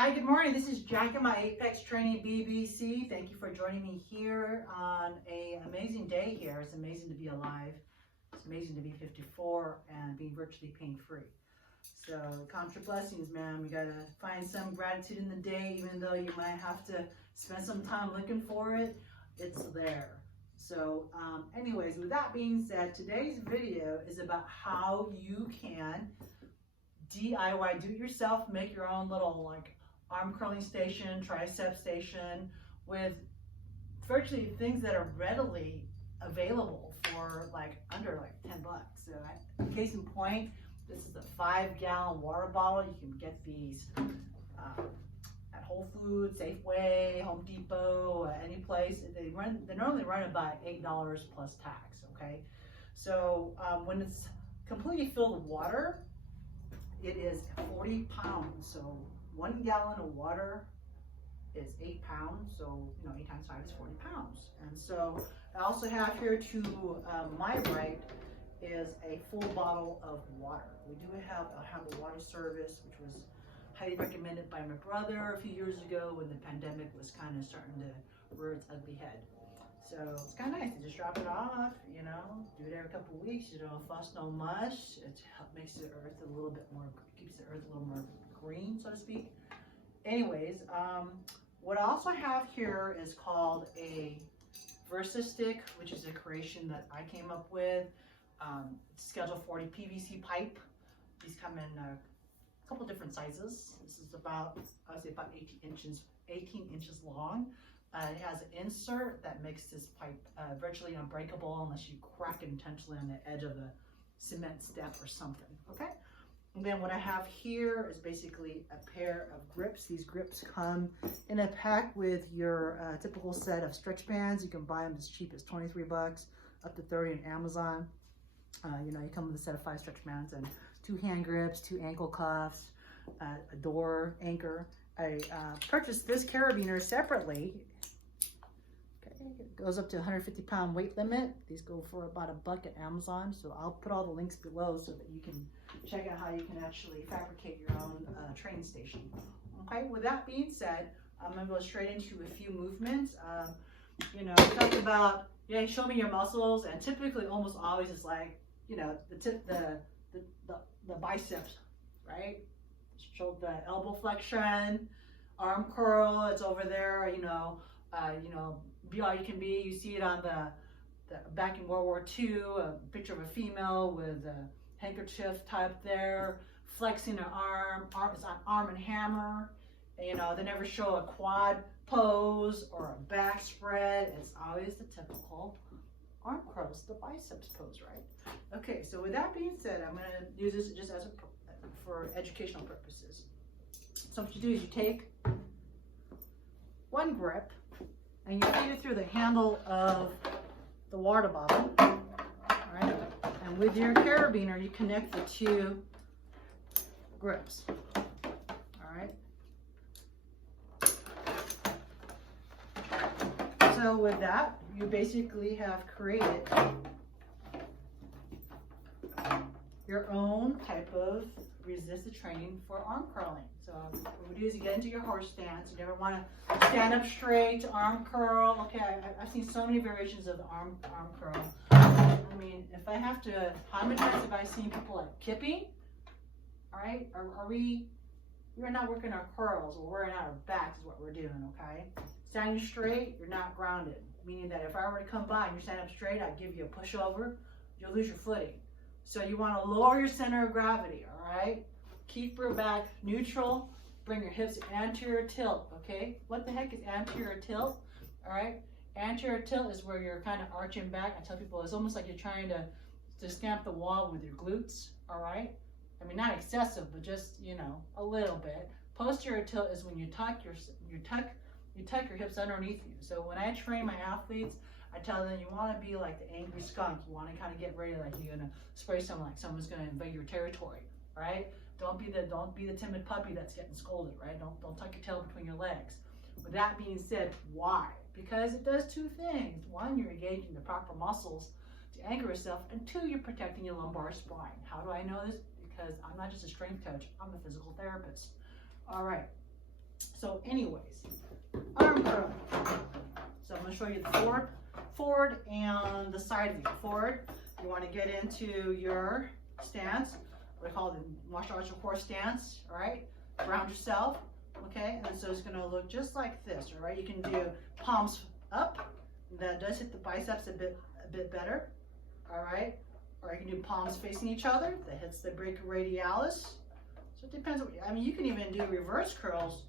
Hi, good morning. This is Jack at my Apex Training BBC. Thank you for joining me here on an amazing day here. It's amazing to be alive. It's amazing to be 54 and be virtually pain-free. So count your blessings, man. We got to find some gratitude in the day, even though you might have to spend some time looking for it. It's there. So anyways, with that being said, today's video is about how you can DIY, do it yourself, make your own little arm curling station, tricep station with virtually things that are readily available for under 10 bucks. So case in point, this is a 5-gallon water bottle. You can get these at Whole Foods, Safeway, Home Depot, any place. They normally run about $8 plus tax. Okay, so when it's completely filled with water, it is 40 pounds. So 1 gallon of water is 8 pounds. So 8 times 5 is 40 pounds. And so I also have here to my right is a full bottle of water. We do have a water service, which was highly recommended by my brother a few years ago when the pandemic was kind of starting to rear its ugly head. So it's kind of nice to just drop it off, do it every couple of weeks. You don't fuss no much. It makes the earth a little bit more, keeps the earth a little more green, so to speak. Anyways, what I also have here is called a Versa stick, which is a creation that I came up with. It's Schedule 40 PVC pipe. These come in a couple different sizes. This is about, I would say about 18 inches long. It has an insert that makes this pipe virtually unbreakable unless you crack it intentionally on the edge of a cement step or something, okay? And then what I have here is basically a pair of grips. These grips come in a pack with your typical set of stretch bands. You can buy them as cheap as 23 bucks, up to 30 on Amazon. You come with a set of 5 stretch bands and 2 hand grips, 2 ankle cuffs, a door anchor. I purchased this carabiner separately. Okay, it goes up to 150-pound weight limit. These go for about $1 at Amazon. So I'll put all the links below so that you can check out how you can actually fabricate your own training station. Okay, with that being said, I'm gonna go straight into a few movements. We talked about, show me your muscles, and typically almost always it's the biceps, right? Show the elbow flexion, arm curl, it's over there, be all you can be. You see it on the back in World War II, a picture of a female with a handkerchief type there, flexing her arm, it's on Arm and Hammer. They never show a quad pose or a back spread. It's always the typical arm curls, the biceps pose, right? Okay, so with that being said, I'm gonna use this just as for educational purposes. So what you do is you take one grip and you feed it through the handle of the water bottle, all right? And with your carabiner, you connect the 2 grips, all right? So with that, you basically have created your own type of resisted training for arm curling. So what we do is you get into your horse stance. You never want to stand up straight to arm curl. Okay, I've seen so many variations of the arm curl. I mean, if I have to, how many times have I seen people kipping? All right, we're not working our curls, we're wearing out our backs is what we're doing, okay? Standing straight, you're not grounded. Meaning that if I were to come by and you're standing up straight, I'd give you a pushover, you'll lose your footing. So you want to lower your center of gravity, all right? Keep your back neutral, bring your hips anterior tilt, okay? What the heck is anterior tilt, all right? Anterior tilt is where you're kind of arching back. I tell people it's almost like you're trying to stamp the wall with your glutes, all right? I mean, not excessive, but just, a little bit. Posterior tilt is when you tuck your hips underneath you. So when I train my athletes, I tell them you want to be like the angry skunk. You want to kind of get ready like you're gonna spray someone, like someone's gonna invade your territory, right? Don't be the timid puppy that's getting scolded, right? Don't tuck your tail between your legs. With that being said, why? Because it does 2 things. 1, you're engaging the proper muscles to anchor yourself, and 2, you're protecting your lumbar spine. How do I know this? Because I'm not just a strength coach, I'm a physical therapist. All right. So anyways, arm curl. So I'm going to show you the forward and the side view. Forward, you want to get into your stance, what I call the martial arts core stance, all right? Ground yourself, okay? And so it's going to look just like this, all right? You can do palms up. That does hit the biceps a bit better, all right? Or you can do palms facing each other. That hits the brachioradialis. So it depends. I mean, you can even do reverse curls,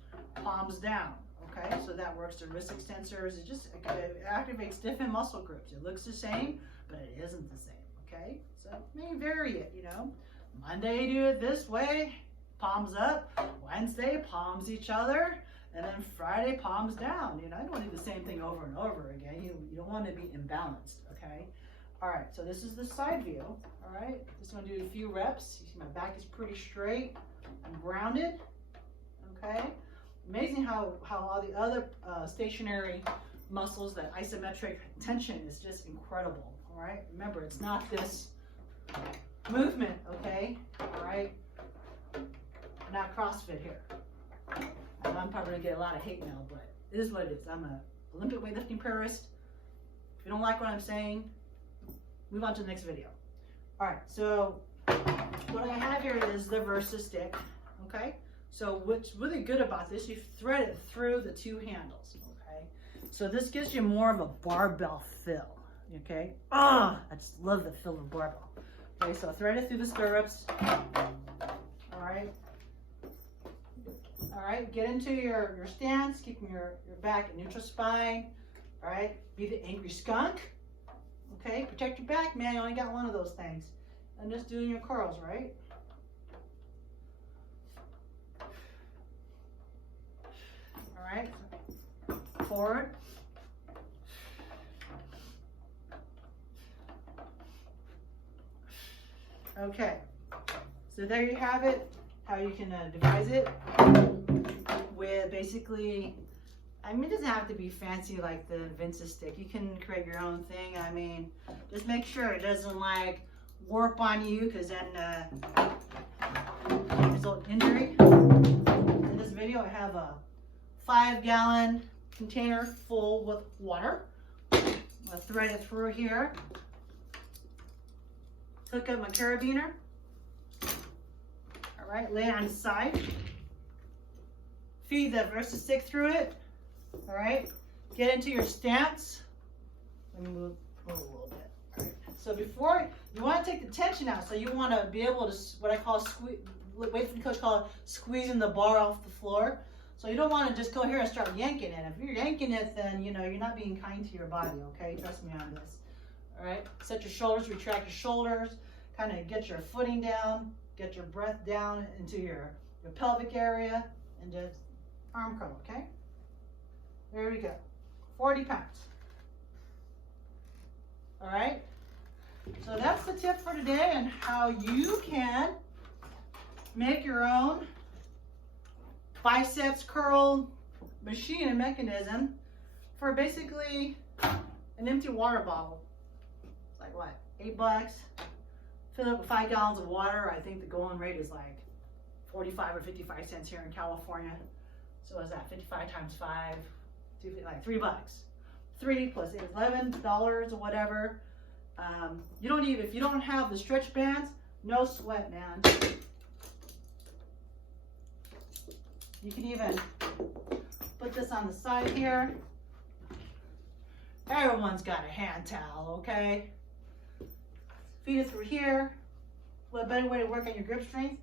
palms down. Okay, so that works. The wrist extensors. It activates different muscle groups. It looks the same, but it isn't the same. Okay, so you may vary it. You know, Monday you do it this way, palms up. Wednesday, palms each other, and then Friday, palms down. You know, I don't do the same thing over and over again. You don't want to be imbalanced. Okay. All right, so this is the side view. All right, just going to do a few reps. You see my back is pretty straight. I'm grounded. Okay, amazing how all the other stationary muscles, that isometric tension is just incredible. All right, remember it's not this movement. Okay, all right, not CrossFit here. I'm probably gonna get a lot of hate mail, but it is what it is. I'm an Olympic weightlifting purist. If you don't like what I'm saying, move on to the next video. All right, so what I have here is the Versa stick, okay? So what's really good about this, you thread it through the two handles, okay? So this gives you more of a barbell feel, okay? I just love the feel of barbell. Okay, so thread it through the stirrups, all right? All right, get into your stance, keeping your back at neutral spine, all right? Be the angry skunk. Okay, protect your back, man. You only got one of those things. And just doing your curls, right? All right, forward. Okay, so there you have it, how you can devise it with basically, I mean, it doesn't have to be fancy like the Vince's stick. You can create your own thing. I mean, just make sure it doesn't like warp on you, because then result in injury. In this video, I have a 5-gallon container full with water. I'm gonna thread it through here. Hook up my carabiner. All right, lay it on the side. Feed the Versa stick through it. All right, get into your stance. Let me move a little bit. All right. So before, you want to take the tension out. So you want to be able to, what I call squeeze, weightlifting coach call it squeezing the bar off the floor. So you don't want to just go here and start yanking it. If you're yanking it, then you know you're not being kind to your body. Okay, trust me on this. All right, set your shoulders, retract your shoulders, kind of get your footing down, get your breath down into your pelvic area, and just arm curl. Okay. There we go, 40 pounds. All right, so that's the tip for today on how you can make your own biceps curl machine and mechanism for basically an empty water bottle. It's like what, $8? Fill it up with 5 gallons of water. I think the going rate is like 45 or 55 cents here in California. So is that 55 times 5? Like $3. 3 plus $11 or whatever. You don't even, if you don't have the stretch bands, no sweat, man. You can even put this on the side here. Everyone's got a hand towel, okay? Feed it through here. What better way to work on your grip strength?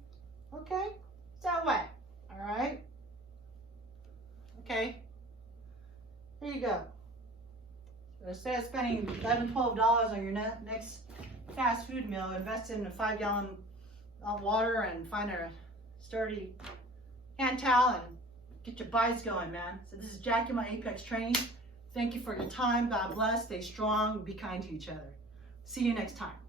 Okay, it's that way, all right? Okay. There you go. So instead of spending $11, $12 on your next fast food meal, invest in a 5-gallon water and find a sturdy hand towel and get your biceps going, man. So this is Jackie, my Apex Training. Thank you for your time. God bless. Stay strong. Be kind to each other. See you next time.